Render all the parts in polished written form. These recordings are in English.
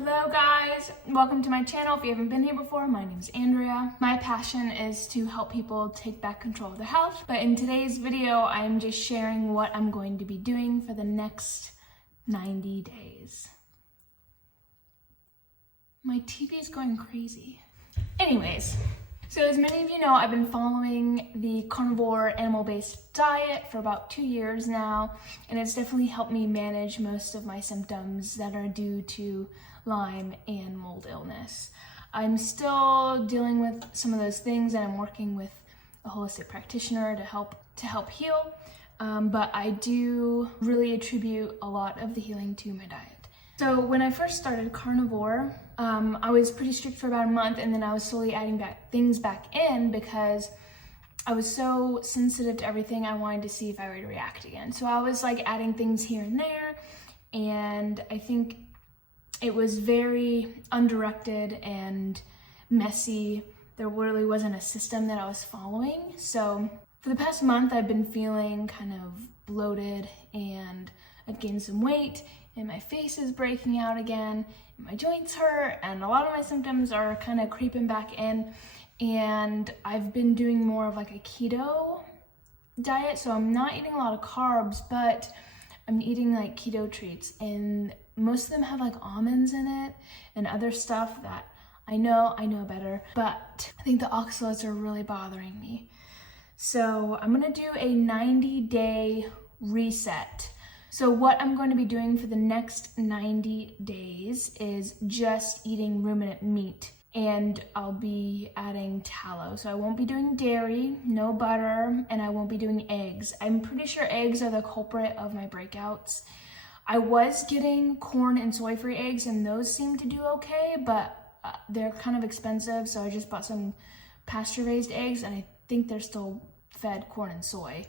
Hello guys, welcome to my channel. If you haven't been here before, my name is Andrea. My passion is to help people take back control of their health, but in today's video, I'm just sharing what I'm going to be doing for the next 90 days. My TV is going crazy. Anyways, so as many of you know, I've been following the carnivore animal-based diet for about 2 years now, and it's definitely helped me manage most of my symptoms that are due to Lyme and mold illness. I'm still dealing with some of those things, and I'm working with a holistic practitioner to help heal, but I do really attribute a lot of the healing to my diet. So when I first started carnivore, I was pretty strict for about a month, and then I was slowly adding things back in because I was so sensitive to everything. I wanted to see if I would react again. So I was like adding things here and there, and I think it was very undirected and messy. There really wasn't a system that I was following. So for the past month, I've been feeling kind of bloated, and I've gained some weight, and my face is breaking out again, and my joints hurt, and a lot of my symptoms are kind of creeping back in. And I've been doing more of like a keto diet, so I'm not eating a lot of carbs, but I'm eating like keto treats, and most of them have like almonds in it and other stuff that I know better, but I think the oxalates are really bothering me. So I'm gonna do a 90-day reset. So what I'm going to be doing for the next 90 days is just eating ruminant meat, and I'll be adding tallow. So I won't be doing dairy, no butter, and I won't be doing eggs. I'm pretty sure eggs are the culprit of my breakouts. I was getting corn and soy-free eggs, and those seem to do okay, but they're kind of expensive, so I just bought some pasture-raised eggs, and I think they're still fed corn and soy,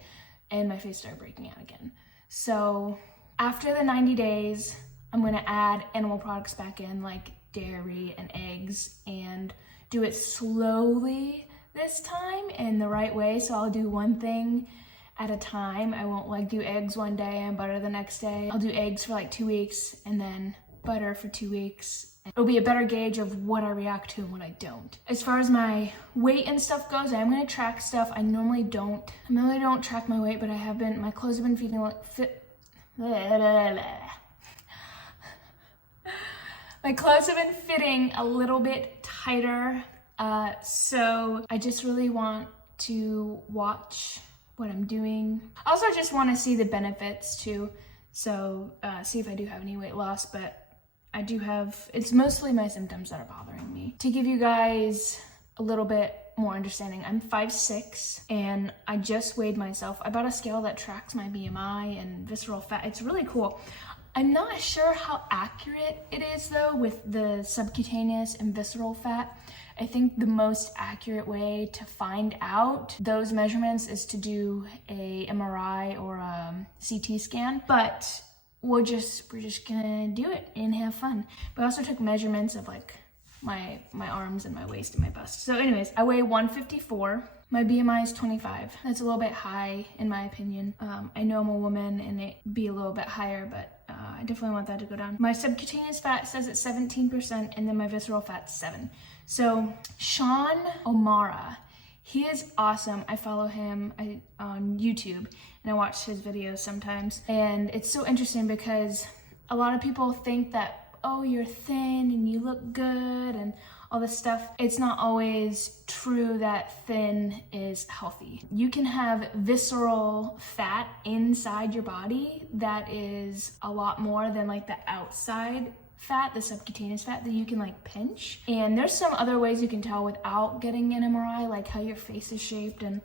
and my face started breaking out again. So after the 90 days, I'm gonna add animal products back in, like dairy and eggs, and do it slowly this time in the right way. So I'll do one thing at a time. I won't like do eggs one day and butter the next day. I'll do eggs for like 2 weeks and then butter for 2 weeks. It'll be a better gauge of what I react to and what I don't. As far as my weight and stuff goes, I'm gonna track stuff. I normally don't track my weight, but I have been, my clothes have been feeling my clothes have been fitting a little bit tighter. So I just really want to watch what I'm doing. I also just want to see the benefits too. So see if I do have any weight loss, but I do have, it's mostly my symptoms that are bothering me. To give you guys a little bit more understanding, I'm 5'6", and I just weighed myself. I bought a scale that tracks my BMI and visceral fat. It's really cool. I'm not sure how accurate it is though with the subcutaneous and visceral fat. I think the most accurate way to find out those measurements is to do a MRI or a CT scan, but we're just gonna do it and have fun. But I also took measurements of like my arms and my waist and my bust. So anyways, I weigh 154. My BMI is 25. That's a little bit high in my opinion. I know I'm a woman and it'd be a little bit higher, but I definitely want that to go down. My subcutaneous fat says it's 17%, and then my visceral fat's 7%. So Sean O'Mara, he is awesome. I follow him on YouTube, and I watch his videos sometimes. And it's so interesting because a lot of people think that, oh, you're thin and you look good and all this stuff. It's not always true that thin is healthy. You can have visceral fat inside your body that is a lot more than like the outside fat, the subcutaneous fat that you can like pinch. And there's some other ways you can tell without getting an MRI, like how your face is shaped and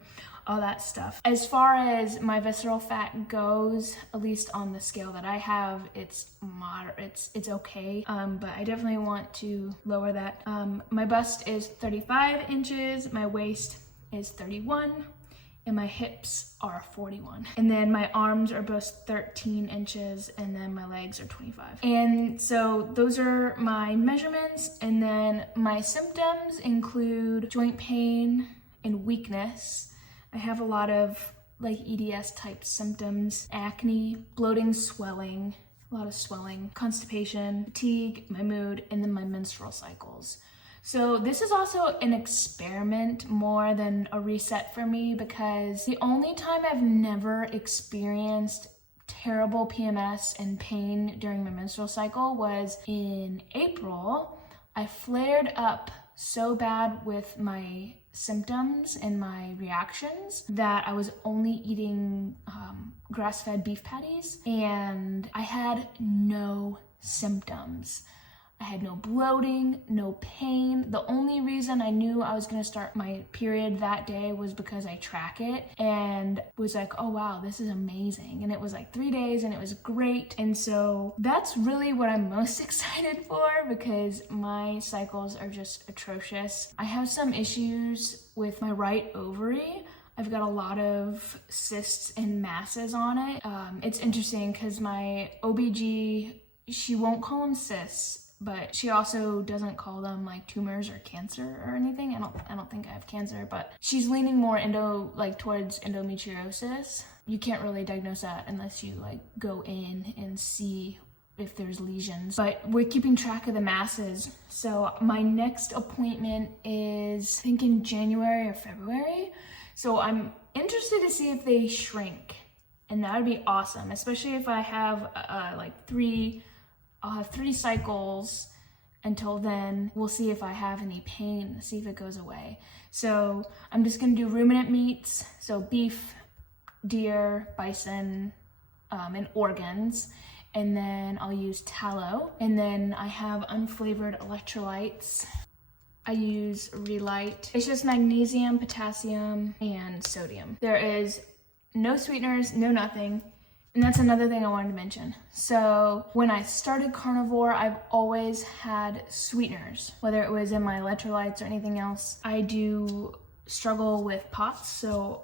all that stuff. As far as my visceral fat goes, at least on the scale that I have, it's moderate, it's okay, but I definitely want to lower that. My bust is 35 inches, my waist is 31, and my hips are 41. And then my arms are both 13 inches, and then my legs are 25. And so those are my measurements, and then my symptoms include joint pain and weakness. I have a lot of like EDS type symptoms, acne, bloating, swelling, a lot of swelling, constipation, fatigue, my mood, and then my menstrual cycles. So this is also an experiment more than a reset for me, because the only time I've never experienced terrible PMS and pain during my menstrual cycle was in April. I flared up so bad with my symptoms and my reactions that I was only eating grass-fed beef patties, and I had no symptoms. I had no bloating, no pain. The only reason I knew I was gonna start my period that day was because I track it and was like, oh wow, this is amazing. And it was like 3 days and it was great. And so that's really what I'm most excited for, because my cycles are just atrocious. I have some issues with my right ovary. I've got a lot of cysts and masses on it. It's interesting because my OBG, she won't call them cysts, but she also doesn't call them like tumors or cancer or anything. I don't think I have cancer, but she's leaning more towards endometriosis. You can't really diagnose that unless you like go in and see if there's lesions, but we're keeping track of the masses. So my next appointment is I think in January or February. So I'm interested to see if they shrink, and that would be awesome, especially if I have I'll have 3 cycles until then. We'll see if I have any pain, see if it goes away. So I'm just gonna do ruminant meats, so beef, deer, bison, and organs. And then I'll use tallow. And then I have unflavored electrolytes. I use Relight. It's just magnesium, potassium, and sodium. There is no sweeteners, no nothing. And that's another thing I wanted to mention. So when I started carnivore, I've always had sweeteners, whether it was in my electrolytes or anything else. I do struggle with POTS, so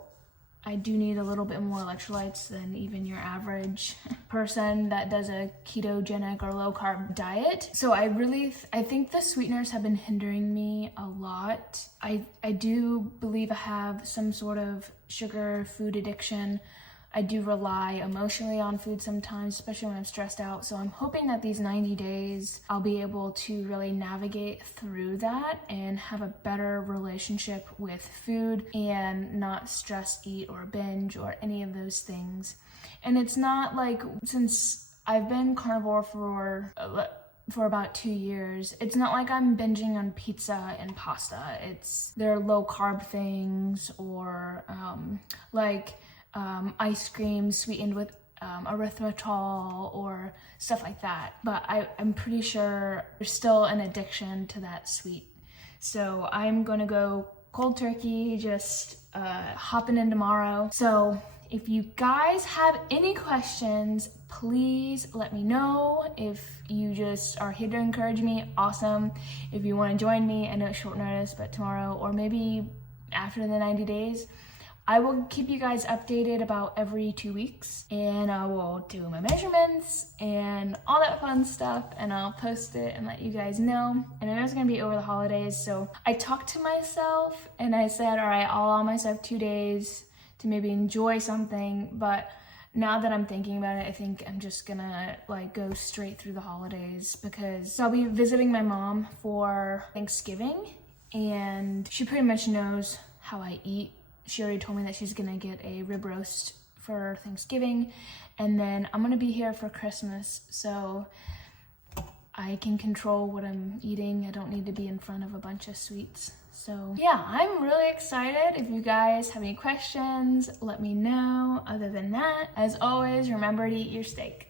I do need a little bit more electrolytes than even your average person that does a ketogenic or low carb diet. So I think the sweeteners have been hindering me a lot. I do believe I have some sort of sugar food addiction. I do rely emotionally on food sometimes, especially when I'm stressed out. So I'm hoping that these 90 days, I'll be able to really navigate through that and have a better relationship with food and not stress eat or binge or any of those things. And it's not like, since I've been carnivore for about 2 years, it's not like I'm binging on pizza and pasta. They're low carb things, or ice cream sweetened with erythritol or stuff like that. But I'm pretty sure there's still an addiction to that sweet. So I'm gonna go cold turkey, just hopping in tomorrow. So if you guys have any questions, please let me know. If you just are here to encourage me, awesome. If you want to join me, I know it's short notice, but tomorrow or maybe after the 90 days, I will keep you guys updated about every 2 weeks, and I will do my measurements and all that fun stuff, and I'll post it and let you guys know. And I know it's gonna be over the holidays, so I talked to myself and I said, all right, I'll allow myself 2 days to maybe enjoy something. But now that I'm thinking about it, I think I'm just gonna go straight through the holidays, because I'll be visiting my mom for Thanksgiving, and she pretty much knows how I eat. She already told me that she's gonna get a rib roast for Thanksgiving, and then I'm gonna be here for Christmas, so I can control what I'm eating. I don't need to be in front of a bunch of sweets. So yeah, I'm really excited. If you guys have any questions, let me know. Other than that, as always, remember to eat your steak.